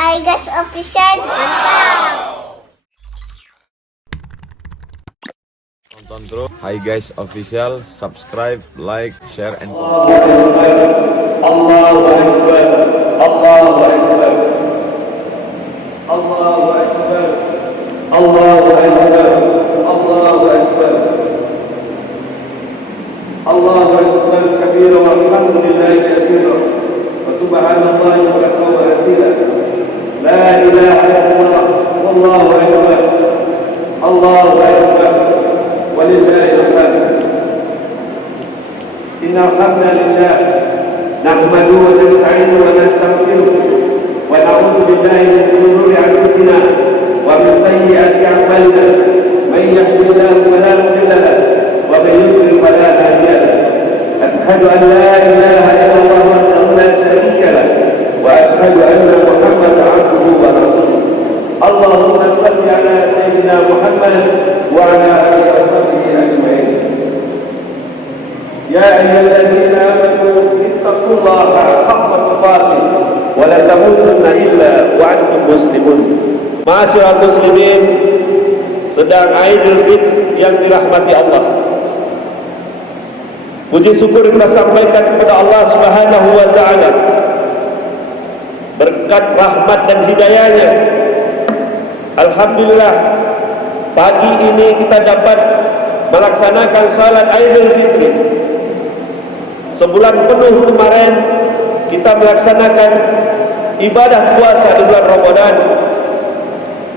iGas Official, mantap. Tonton terus Hi Guys Official, subscribe, like, share, and Allahu Akbar, Allahu Akbar, Allahu Akbar, Allahu Akbar, Allahu Akbar, Allahu Akbar kabira walhamdulillahi katsira wa subhanallahi bukratan wa asila. La ilaha illallah wallahu akbar, Allahu akbar, walillahil hamd. Innal hamdalillah nahmaduhu wa nasta'inuhu wa nastaghfiruh wa na'udzu billahi min shururi anfusina wa min sayyiati a'malina. May yahdihillahu fala mudilla lahu wa may yudlil fala hadiya lahu. Ashhadu an la ilaha illallah wahdahu la sharika lahu wa ashhadu anna Muhammadan 'abduhu wa rasuluh. Allahumma shalli ala sayyidina Muhammad wa ala alihi wa sahbihi ajma'in. Ya ayyuhalladzina amanu ittaqullaha haqqa tuqatih wa la tamutunna illa wa antum muslimun. Ma'asyiral muslimin, sedang Idul Fitri yang dirahmati Allah. Puji syukur kita sampaikan kepada Allah Subhanahu wa taala. Berkat rahmat dan hidayahnya, alhamdulillah pagi ini kita dapat melaksanakan salat Idul Fitri. Sebulan penuh kemarin kita melaksanakan ibadah puasa di bulan Ramadan,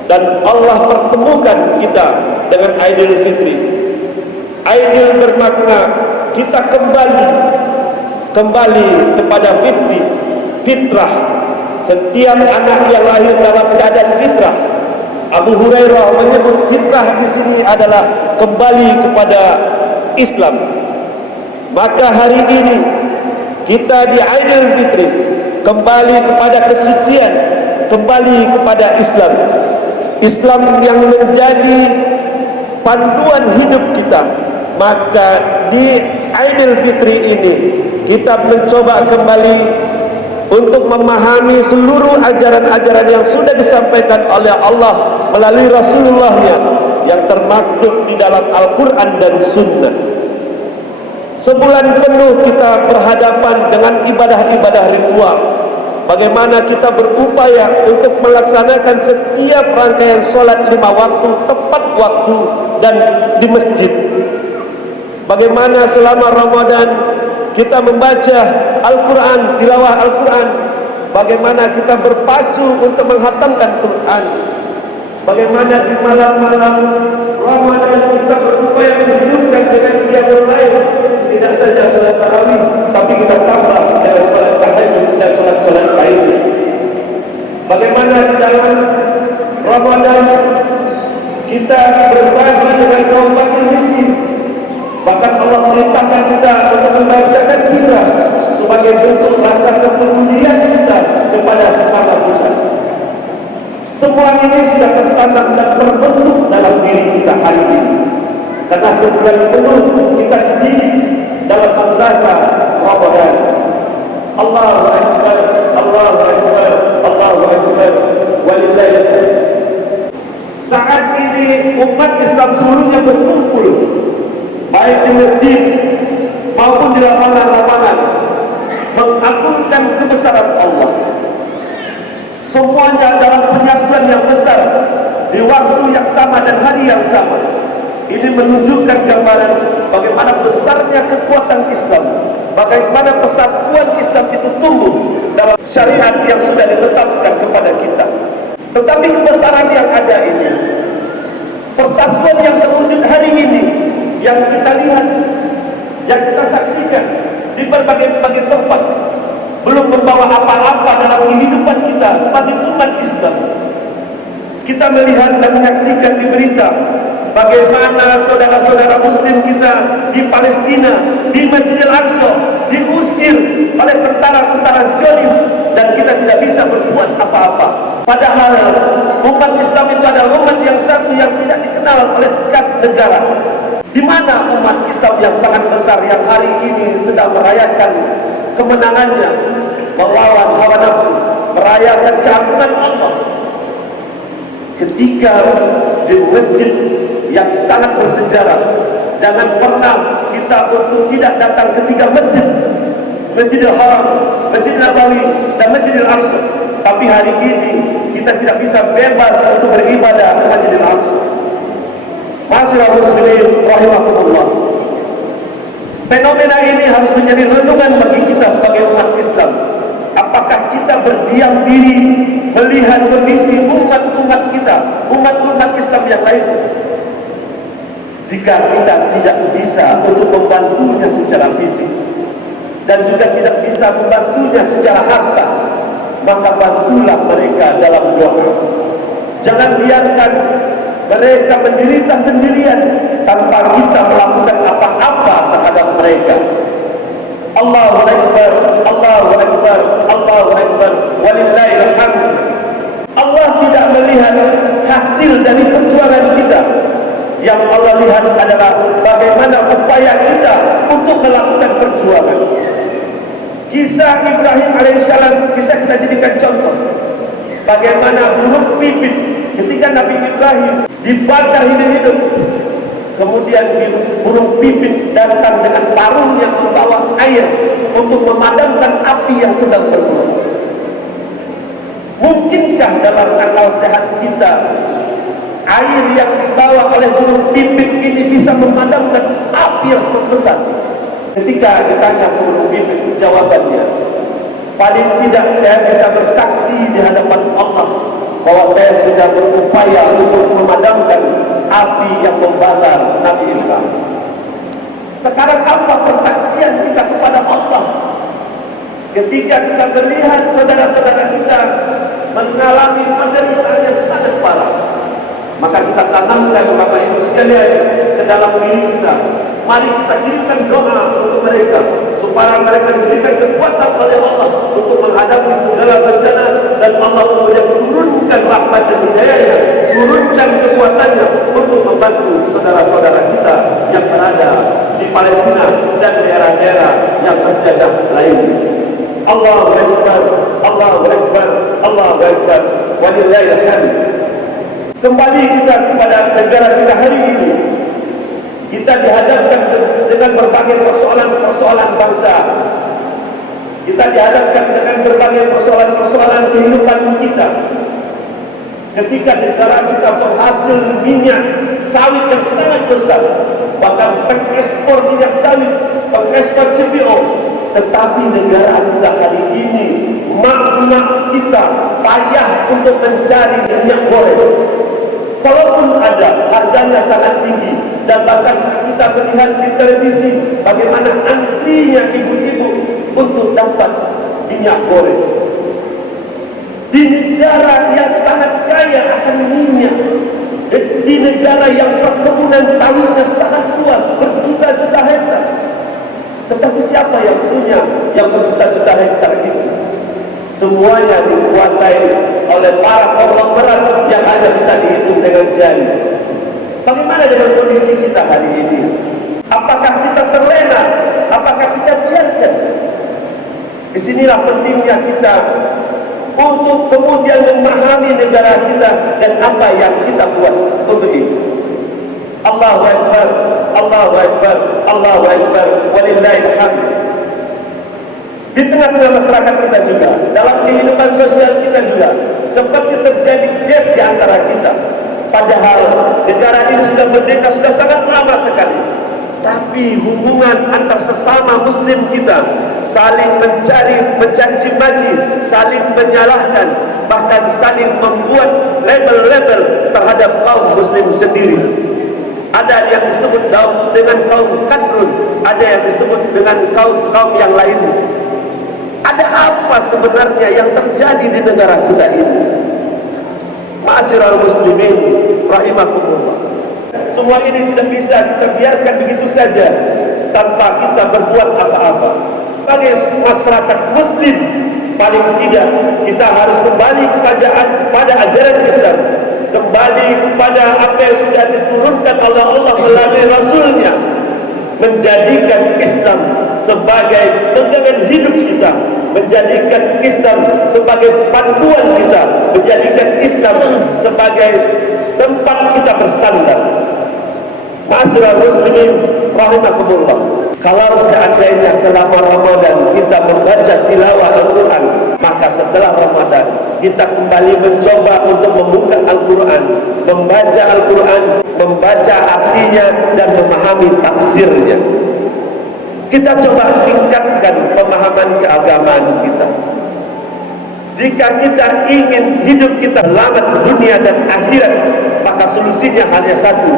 dan Allah pertemukan kita dengan Idul Fitri. Idul bermakna kita kembali kepada fitrah. Setiap anak yang lahir dalam keadaan fitrah. Abu Hurairah menyebut fitrah di sini adalah kembali kepada Islam. Maka hari ini kita di Idul Fitri kembali kepada kesucian, kembali kepada Islam. Islam yang menjadi panduan hidup kita. Maka di Idul Fitri ini kita mencoba kembali untuk memahami seluruh ajaran-ajaran yang sudah disampaikan oleh Allah melalui Rasulullah-Nya yang termaktub di dalam Al-Quran dan Sunnah. Sebulan penuh kita berhadapan dengan ibadah-ibadah ritual. Bagaimana kita berupaya untuk melaksanakan setiap rangkaian sholat 5 waktu tepat waktu dan di masjid. Bagaimana selama Ramadan kita membaca Al-Quran, tilawah Al-Quran. Bagaimana kita berpacu untuk menghatamkan Quran. Bagaimana di malam-malam Ramadan kita berupaya menghidupkan dengan qiyamul lail. Tidak saja salat tarawih, tapi kita tambah dengan salat tahajud dan salat-salat lainnya. Bagaimana di dalam Ramadan kita berbagi dengan kaum fakir miskin. Bahkan Allah perintahkan kita untuk membahasakan kita sebagai bentuk rasa kepedulian kita kepada sesama kita. Semua ini sudah tertanam dan terbentuk dalam diri kita hari ini. Karena sebulan penuh kita dididik dalam madrasah Ramadan. Allahu Akbar, Allahu Akbar, Allahu Akbar, walillahil hamd. Saat ini umat Islam seluruhnya berkumpul, baik di masjid maupun di lapangan-lapangan, mengagungkan kebesaran Allah. Semuanya dalam penyatuan yang besar di waktu yang sama dan hari yang sama. Ini menunjukkan gambaran bagaimana besarnya kekuatan Islam, bagaimana persatuan Islam itu tumbuh dalam syariat yang sudah ditetapkan kepada kita. Tetapi kebesaran yang ada ini, persatuan yang terwujud hari ini, yang kita lihat, yang kita saksikan di berbagai tempat, belum membawa apa-apa dalam kehidupan kita sebagai umat Islam. Kita melihat dan menyaksikan di berita bagaimana saudara-saudara muslim kita di Palestina, di Masjidil Aqsa diusir oleh tentara-tentara Zionis, dan kita tidak bisa berbuat apa-apa. Padahal umat Islam itu adalah umat yang satu yang tidak dikenal oleh sekat negara. Di mana umat Islam yang sangat besar yang hari ini sedang merayakan kemenangannya melawan hawa nafsu, merayakan keagungan Allah ketika di masjid yang sangat bersejarah. Jangan pernah kita untuk tidak datang ketika Masjidil Haram, Masjid Nabawi, dan Masjidil Aqsa. Tapi hari ini kita tidak bisa bebas untuk beribadah ke Masjidil Aqsa. Ma'asyiral muslimin rahimakumullah. Fenomena ini harus menjadi renungan bagi kita sebagai umat Islam. Apakah kita berdiam diri melihat kondisi umat-umat kita, umat-umat Islam yang lain? Jika kita tidak bisa untuk membantunya secara fisik dan juga tidak bisa membantunya secara harta, maka bantulah mereka dalam doa. Jangan biarkan mereka menderita sendirian tanpa kita melakukan apa-apa terhadap mereka. Allahu Akbar, Allahu Akbar, Allahu Akbar, walillahil hamd. Allah tidak melihat hasil dari perjuangan kita. Yang Allah lihat adalah bagaimana upaya kita untuk melakukan perjuangan. Kisah Ibrahim alaihissalam bisa kita jadikan contoh. Bagaimana burung pipit ketika Nabi Ibrahim dibakar hidup-hidup. Kemudian burung pipit datang dengan parung yang membawa air untuk memadamkan api yang sedang berkobar. Mungkinkah dalam akal sehat kita air yang dibawa oleh burung pipit ini bisa memadamkan api yang sangat besar? Ketika ditanya burung pipit, jawabannya, paling tidak saya bisa bersaksi di hadapan Allah bahwa saya sudah berupaya untuk memadamkan api yang membakar Nabi Ibrahim. Sekarang apa persaksian kita kepada Allah ketika kita melihat saudara-saudara kita mengalami penderitaan yang sangat parah? Maka kita tanamkan Bapak Ibu sekalian ke dalam diri kita. Mari kita kirimkan doa untuk mereka supaya mereka diberikan kekuatan oleh Allah untuk menghadapi segala bencana, dan Allah kemudian turunkan rahmat dan hidayahnya, turunkan kekuatannya untuk membantu saudara-saudara kita yang berada di Palestina dan daerah-daerah yang terjajah lainnya. Allahu Akbar, Allahu Akbar, Allahu Akbar, walillahil hamd. Kembali kita kepada negara kita hari ini. Kita dihadapkan dengan berbagai persoalan-persoalan bangsa. Kita dihadapkan dengan berbagai persoalan-persoalan kehidupan kita. Ketika negara kita berhasil minyak sawit yang sangat besar, bahkan pengekspor minyak sawit, pengekspor CPO, tetapi negara kita hari ini, mak-mak kita payah untuk mencari minyak goreng. Kalaupun ada, harganya sangat tinggi, dan bahkan kita melihat di televisi bagaimana antrinya ibu-ibu untuk dapat minyak goreng. Di negara yang sangat kaya akan minyak, di negara yang perkebunan sawitnya sangat luas, berjuta-juta hektar, tetapi siapa yang punya yang berjuta-juta hektar itu? Semuanya dikuasai oleh para konglomerat yang hanya bisa dihitung dengan jari. Bagaimana dengan kondisi kita hari ini? Apakah kita terlena? Apakah kita biarkan? Disinilah pentingnya kita untuk kemudian memahami negara kita dan apa yang kita buat untuk itu. Allahu Akbar, Allahu Akbar, Allahu Akbar, walillahil hamd. Di tengah-tengah masyarakat kita juga, dalam kehidupan sosial kita juga, seperti terjadi gap di antara kita. Padahal negara ini sudah merdeka sudah sangat lama sekali, tapi hubungan antar sesama Muslim kita saling mencaci maki, saling menyalahkan, bahkan saling membuat label-label terhadap kaum Muslim sendiri. Ada yang disebut dengan kaum kadrun, ada yang disebut dengan kaum yang lain. Ada apa sebenarnya yang terjadi di negara kita ini? Ma'asyiral muslimin rahimakumullah. Semua ini tidak bisa kita biarkan begitu saja tanpa kita berbuat apa-apa. Sebagai masyarakat muslim, paling tidak kita harus kembali kepada ajaran Islam, kembali kepada apa yang sudah diturunkan oleh Allah melalui Rasulnya, menjadikan Islam sebagai pegangan hidup kita, menjadikan Islam sebagai panduan kita, menjadikan Islam Islam sebagai tempat kita bersandar. Ma'asyiral muslimin rahimakumullah. Kalau seandainya selama Ramadan kita membaca tilawah Al-Quran, maka setelah Ramadan kita kembali mencoba untuk membuka Al-Quran, membaca Al-Quran, membaca artinya dan memahami tafsirnya. Kita coba tingkatkan pemahaman keagamaan kita. Jika kita ingin hidup kita selamat dunia dan akhirat, maka solusinya hanya satu,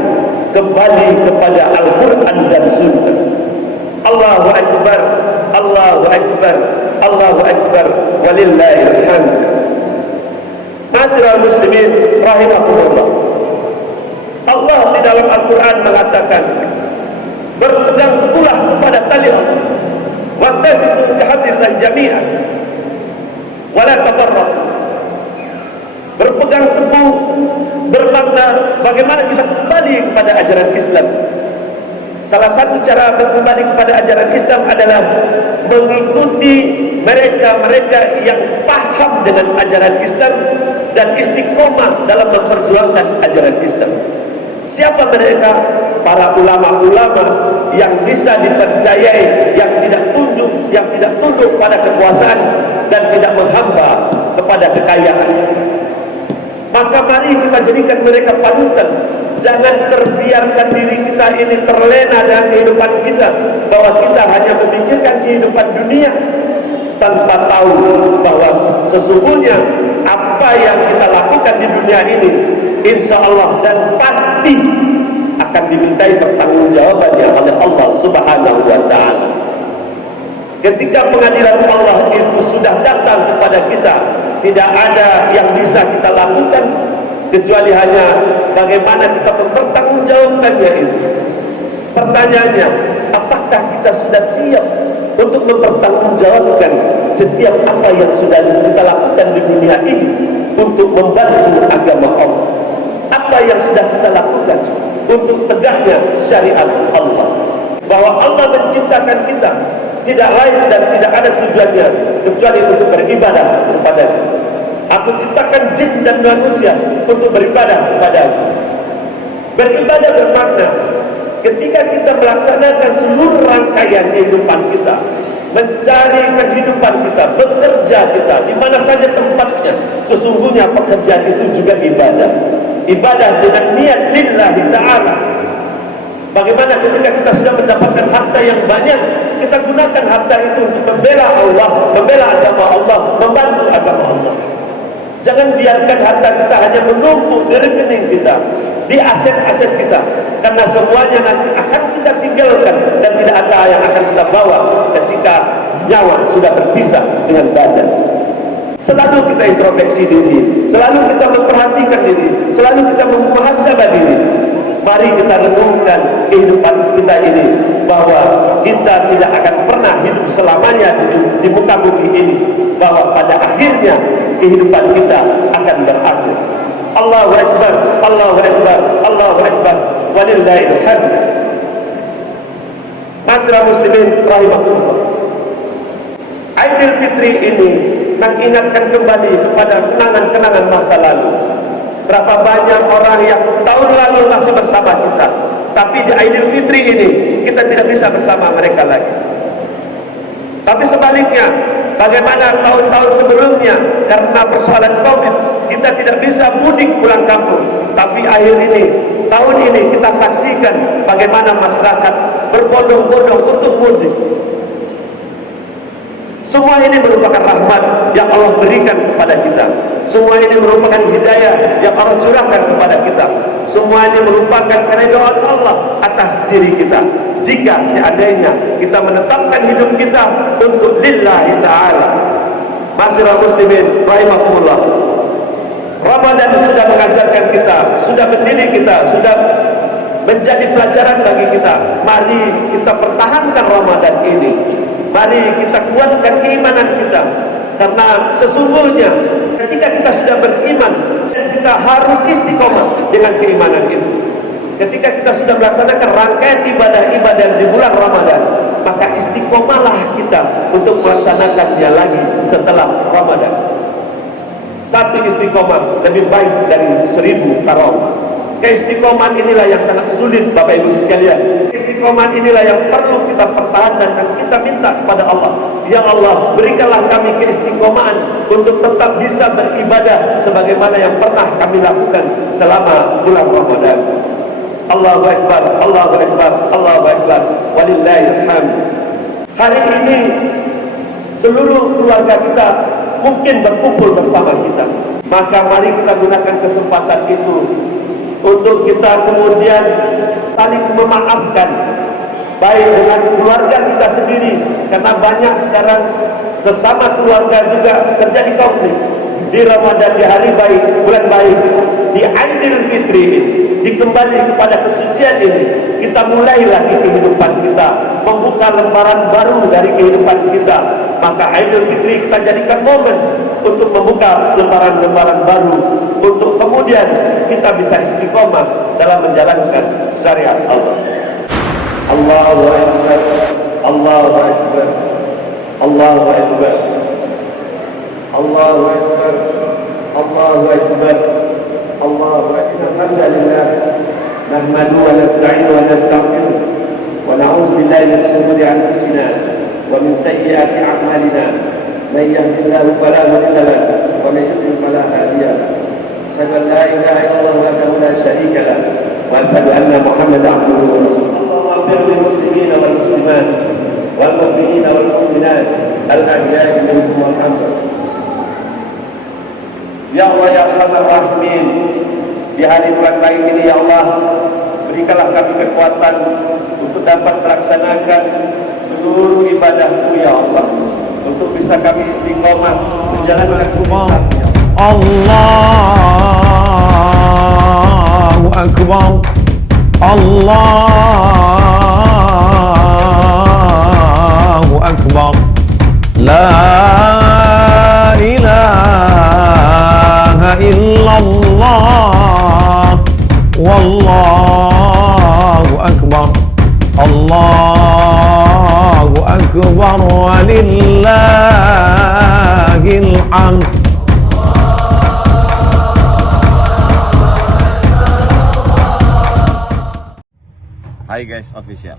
kembali kepada Al-Quran dan Sunnah. Allahu Akbar, Allahu Akbar, Allahu Akbar, walillahil hamd. Ma'asyiral muslimin rahimakumullah. Allah di dalam Al-Quran mengatakan, berpegang teguhlah kepada tali Allah, wa'tasimu bihablillah jami'an wa la tafarraqu. Berpegang teguh bermakna bagaimana kita kembali kepada ajaran Islam. Salah satu cara kembali kepada ajaran Islam adalah mengikuti mereka-mereka yang paham dengan ajaran Islam dan istiqomah dalam memperjuangkan ajaran Islam. Siapa mereka? Para ulama-ulama yang bisa dipercayai, yang tidak tunduk pada kekuasaan dan tidak menghamba kepada kekayaan. Maka mari kita jadikan mereka panutan. Jangan terbiarkan diri kita ini terlena dengan kehidupan kita, bahwa kita hanya memikirkan kehidupan dunia tanpa tahu bahwa sesungguhnya apa yang kita lakukan di dunia ini insya Allah dan pasti akan dimintai pertanggungjawabannya oleh Allah Subhanahu wa Ta'ala. Ketika pengadilan Allah itu sudah datang kepada kita, tidak ada yang bisa kita lakukan kecuali hanya bagaimana kita mempertanggungjawabkannya itu. Pertanyaannya, apakah kita sudah siap untuk mempertanggungjawabkan setiap apa yang sudah kita lakukan di dunia ini untuk membantu agama Allah? Apa yang sudah kita lakukan untuk tegaknya syariat Allah? Bahwa Allah menciptakan kita tidak lain dan tidak ada tujuannya kecuali untuk beribadah kepada-Nya. Aku ciptakan jin dan manusia untuk beribadah kepada-Nya. Beribadah bermakna ketika kita melaksanakan seluruh rangkaian kehidupan kita, mencari kehidupan kita, bekerja kita, di mana saja tempatnya, sesungguhnya pekerjaan itu juga ibadah. Ibadah dengan niat lillahi ta'ala. Bagaimana ketika kita sudah mendapatkan harta yang banyak, kita gunakan harta itu untuk membela Allah, membela agama Allah, membantu agama Allah. Jangan biarkan harta kita hanya menumpuk di rekening kita, di aset-aset kita, karena semuanya nanti akan kita tinggalkan dan tidak ada yang akan kita bawa ketika nyawa sudah berpisah dengan badan. Selalu kita introspeksi diri, selalu kita memperhatikan diri, selalu kita memuhasabah diri. Mari kita renungkan kehidupan kita ini, bahwa kita tidak akan pernah hidup selamanya di muka bumi ini, bahwa pada akhirnya kehidupan kita akan berakhir. Allahu Akbar, Allahu Akbar, Allahu Akbar, walillahil hamd. Ma'asyiral muslimin rahimakumullah. Aidil Fitri ini mengingatkan kembali kepada kenangan-kenangan masa lalu. Berapa banyak orang yang tahun lalu masih bersama kita, tapi di Aidil Fitri ini kita tidak bisa bersama mereka lagi. Tapi sebaliknya, bagaimana tahun-tahun sebelumnya karena persoalan COVID kita tidak bisa mudik pulang kampung, tapi akhir ini, tahun ini kita saksikan bagaimana masyarakat berbondong-bondong untuk mudik. Semua ini merupakan rahmat yang Allah berikan kepada kita. Semua ini merupakan hidayah yang Allah curahkan kepada kita. Semua ini merupakan keridhaan Allah atas diri kita. Jika seandainya kita menetapkan hidup kita untuk lillahi ta'ala. Ma'asyiral muslimin rahimakumullah. Ramadan sudah mengajarkan kita, sudah mendidik kita, sudah menjadi pelajaran bagi kita. Mari kita pertahankan Ramadan ini. Mari kita kuatkan keimanan kita, karena sesungguhnya ketika kita sudah beriman, kita harus istiqomah dengan keimanan itu. Ketika kita sudah melaksanakan rangkaian ibadah-ibadah di bulan Ramadan, maka istiqomahlah kita untuk melaksanakannya lagi setelah Ramadan. Satu istiqomah lebih baik dari 1000 karamah. Keistiqomahan inilah yang sangat sulit Bapak Ibu sekalian. Istiqomahan inilah yang perlu kita pertahankan dan kita minta kepada Allah. Ya Allah, berikanlah kami keistiqomahan untuk tetap bisa beribadah sebagaimana yang pernah kami lakukan selama bulan Ramadan. Allahu Akbar, Allahu Akbar, Allahu Akbar, walillahil hamd. Hari ini seluruh keluarga kita mungkin berkumpul bersama kita. Maka mari kita gunakan kesempatan itu untuk kita kemudian saling memaafkan, baik dengan keluarga kita sendiri, karena banyak sekarang sesama keluarga juga terjadi konflik. Di Ramadan, di hari baik, bulan baik, di Aidil Fitri ini, dikembali kepada kesucian ini, kita mulai lagi kehidupan kita, membuka lembaran baru dari kehidupan kita. Maka Aidil Fitri kita jadikan momen untuk membuka lembaran-lembaran baru, untuk kemudian kita bisa istiqomah dalam menjalankan syariat Allah. Allahu Akbar, Allahu Akbar, Allahu Akbar, Allahu Akbar, Allahu Akbar, Allahu Akbar. Alhamdulillah, nahmadu wa nasta'inu wa nastaghfiruh wa na'udzu billahi min shururi anfusina wa min sayyiati a'malina. Man yahdihillahu fala mudilla lahu wa man yudlil fala hadiya lahu. Asyhadu an la ilaha illallah wahdahu la syarika lahu wa asyhadu anna Muhammadan abduhu wa rasuluh. Allahumma ighfir lil muslimina wal muslimat wal mu'minina wal mu'minat al-ahya'i minhum wal amwat. Ya Allah, ya Arhamar Rahimin, di hari bulan baik ini ya Allah, berikanlah kami kekuatan untuk dapat melaksanakan seluruh ibadah-Mu ya Allah, untuk bisa kami istiqomah menjalankan perintah-Mu. Allahu Akbar, Allahu Akbar, la ilaha illallah, wallahu akbar, Allahu akbar, walillahil hamd. Hai guys official.